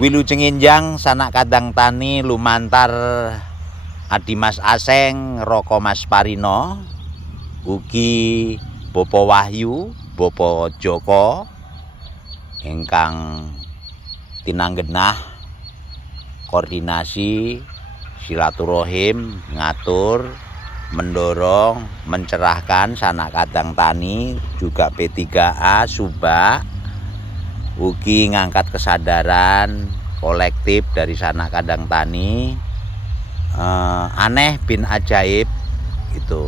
Wilujeng enjang sanak kadang tani lumantar Adimas Aseng Roko Mas Parino ugi Bopo Wahyu Bopo Joko ingkang tinanggenah koordinasi silaturahim ngatur mendorong mencerahkan sanak kadang tani juga P3A Subak ugi ngangkat kesadaran kolektif dari sanak kadang tani. Aneh bin ajaib itu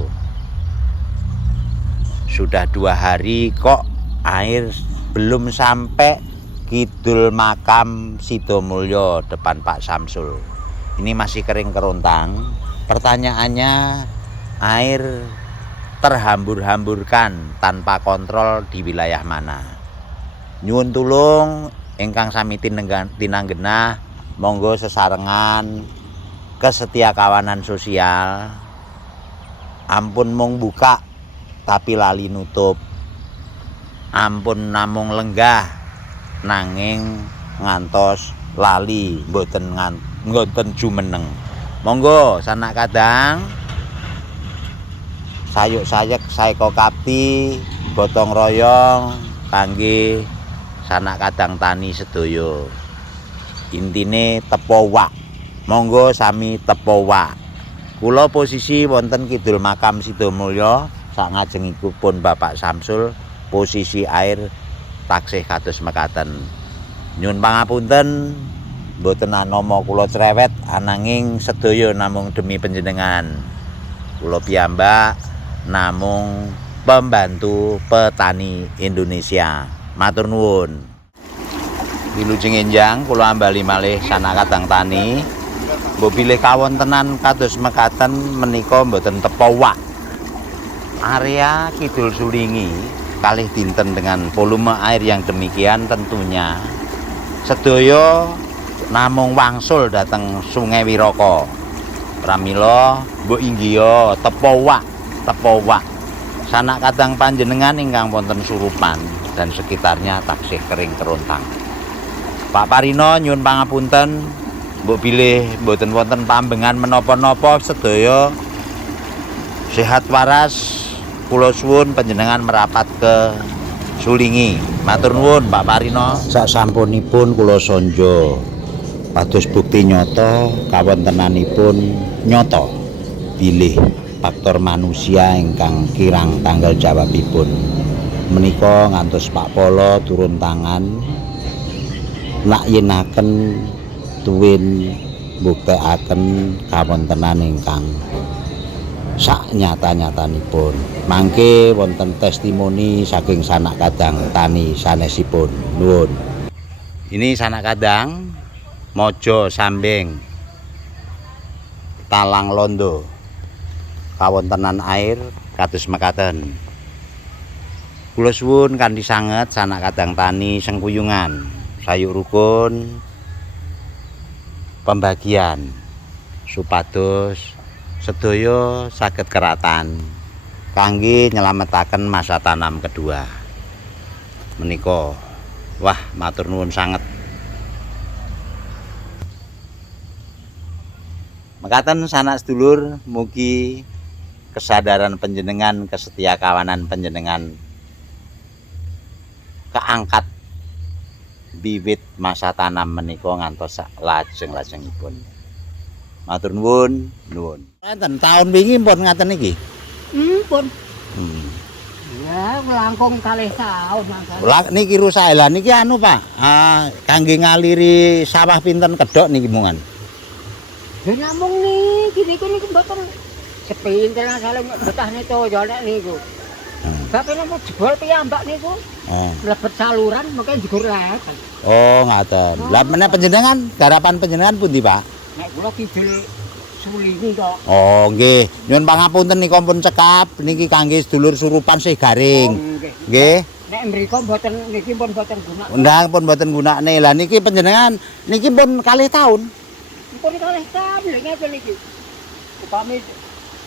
sudah 2 hari kok air belum sampai kidul makam Sidomulyo depan Pak Samsul. Ini masih kering kerontang. Pertanyaannya, air terhambur-hamburkan tanpa kontrol di wilayah mana? Nyuwun tulung ingkang sami tinanggenah monggo sesarengan kesetia kawanan sosial ampun mung buka tapi lali nutup, ampun namung lenggah nanging ngantos lali mboten jumeneng. Monggo sanak kadang sayuk-sayek saeko kapti gotong royong kangge sanak kadang tani sedaya. Intine tepowak. Monggo sami tepowak. Kula posisi wonten kidul makam Sidomulyo sak ngajengipun Bapak Samsul, posisi air taksih kados mekaten. Nyuwun pangapunten mboten anama kula cerewet ananging sedaya namung demi panjenengan. Kula piyambak namung pembantu petani Indonesia. Matur nuwun. Wilujeng enjang kula ambali malih sanak kadang tani. Mbok bilih kawontenan kados mekaten menika mboten tepowak. Area Kidul Sulingi kalih dinten dengan volume air yang demikian tentunya sedaya namung wangsul dhateng Sungai Wiraka. Pramila mbok inggih tepowak. Sanak kadang panjenengan ingkang wonten Surupan dan sekitarnya taksih kering kerontang. Pak Parino nyuwun pangapunten, mbok bilih mboten wonten pambengan menapa-napa sedaya sehat waras. Kula suwun panjenengan merapat ke Sulingi. Matur nuwun Pak Parino. Sasampunipun kula sonjo pados bukti nyata kawontenanipun nyata bilih faktor manusia ingkang kirang tanggal jawabipun. Menika ngantos Pak Polo turun tangan nak yenaken tuwin buktekaken kawontenan ingkang sak nyata-nyatanipun. Mangke wonten testimoni saking sanak kadang tani sanesipun. Nuwun. Ini sanak kadang Mojo Sambeng Talang Londo. Kawontenan air kados mekaten. Kula suwun kanthi sanget sanak kadang tani Sengkuyungan sayuk rukun pembagian supados sedaya saged keratan kangge nyelametaken masa tanam kedua menika. Wah, matur nuwun sanget. Mekaten sanak sedulur, mugi kesadaran panjenengan, kesetia kawanan panjenengan keangkat bibit masa tanam menika ngantos lajeng-lajengipun. Matur nuwun, nuwun. Enten taun wingi pun ngaten iki. Pun. Ya, langkung kalih taun mangkane. Lah niki rusak lah niki anu Pak. Kangge ngaliri sawah pinten kedhok niki mungan. Lha namung niki niku mboten sepinten saling betahne toya nek niku. Bapak nemu jebol piyambak niku. Mlebet saluran mungkin jegur leten. Oh, ngaten. Lah meneh panjenengan garapan panjenengan pundi, Pak? Nek kula Kidul Sulingi kok. Oh, nggih. Nyuwun pangapunten nika pun cekap niki kangge sedulur Surupan sih garing. Nggih. Nek mriku mboten niki pun mboten guna. Undang pun mboten gunakne. Lah niki panjenengan niki pun kalih taun. Pun kalih taun lho ngene niki. Upami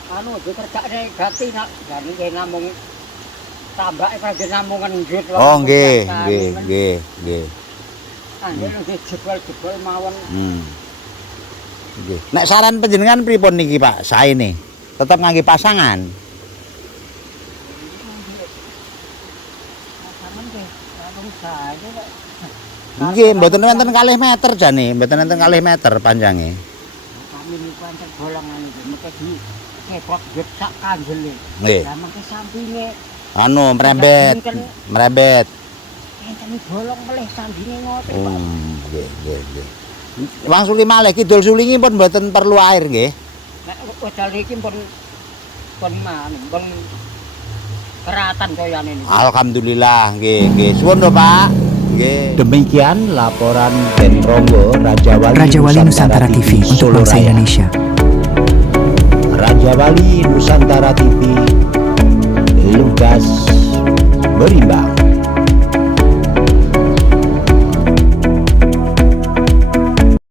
anu dikerjakne gati nak jane namung tambake panjenengan namungan njut. Oh, nggih. Anjir jebol-jebol mawon. Nggih. Nek saran panjenengan pripun niki Pak? Saene tetep ngangge pasangan. Pasangan nggih, langsung saja kok. Nggih, mboten wonten 2 meter jane, mboten wonten 2 meter panjange. Kami niku pancen bolongan iki, mesti di ceprot get sak kanjele. Nggih. Lah mengke sampinge Anu merembet. Merembet. enten bolong melih sambine ngoten Pak. Nggih, nggih, nggih. Wang Suli malih kidul sulingi pun mboten perlu air nggih. Nek wedal iki pun keratan koyane niku. Alhamdulillah, nggih, nggih. Suwun lho, Pak. Nggih. Demikian laporan dari Ronggo Raja Wali Nusantara TV untuk bangsa Indonesia. Raja Wali Nusantara TV, Lukas Berimbang.